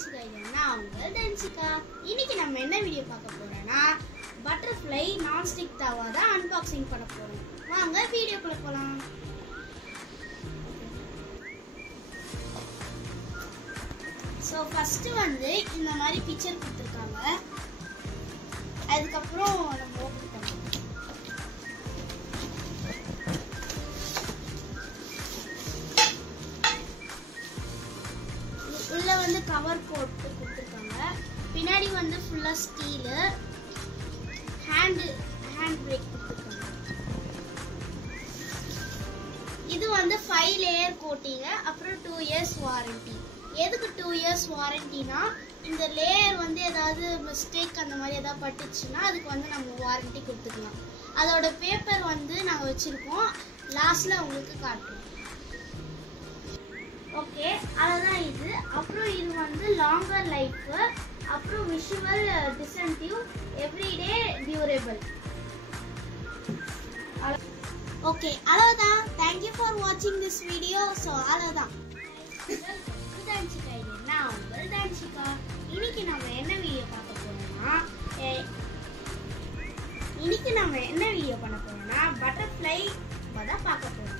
டான்ஸுக்கு idea நான் உங்கள் டான்ஸிகா. இன்னைக்கு நம்ம என்ன வீடியோ பார்க்க போறோம்னா பட்டர்ஃப்ளை நான்ஸ்டிக் தவா தான் அன்பாக்சிங் பண்ண போறோம். வாங்க வீடியோக்குள்ள போலாம். ஸோ ஃபர்ஸ்ட் வந்து இந்த மாதிரி பிக்சர் கொடுத்துருக்காங்க. அதுக்கப்புறம் நம்ம ஓப்பன் பண்ணலாம். உள்ள வந்து கவர் போட்டு கொடுத்துருக்காங்க. பின்னாடி வந்து ஃபுல்லா ஸ்டீல் ஹேண்ட் பிரேக் கொடுத்துருக்காங்க. இது வந்து 5 லேயர் கோட்டிங். அப்புறம் 2 இயர்ஸ் வாரண்டி. எதுக்கு 2 இயர்ஸ் வாரண்டினா இந்த லேயர் வந்து ஏதாவது மிஸ்டேக் அந்த மாதிரி ஏதாவது பட்டுச்சுன்னா அதுக்கு வந்து நம்ம வாரண்டி கொடுத்துக்கலாம். அதோட பேப்பர் வந்து நாங்கள் வச்சிருக்கோம், லாஸ்ட்ல உங்களுக்கு காட்டுறோம். ஓகே, அதுதான் இது. அப்புறம் இது வந்து லாங்கர் லைஃப், அப்புறம் விஷுவல் டிசன்டிவ், எவ்ரிடே டியூரபிள். ஓகே, அவ்வளோதான். தேங்க்யூ ஃபார் வாட்சிங் திஸ் வீடியோ. ஸோ அவ்வளோதான். நான் உங்கள் டான்ஸிகா. இன்னைக்கு நம்ம என்ன வீடியோ பார்க்க போறோம்னா பட்டர்ஃப்ளை தான் பார்க்க போறோம்.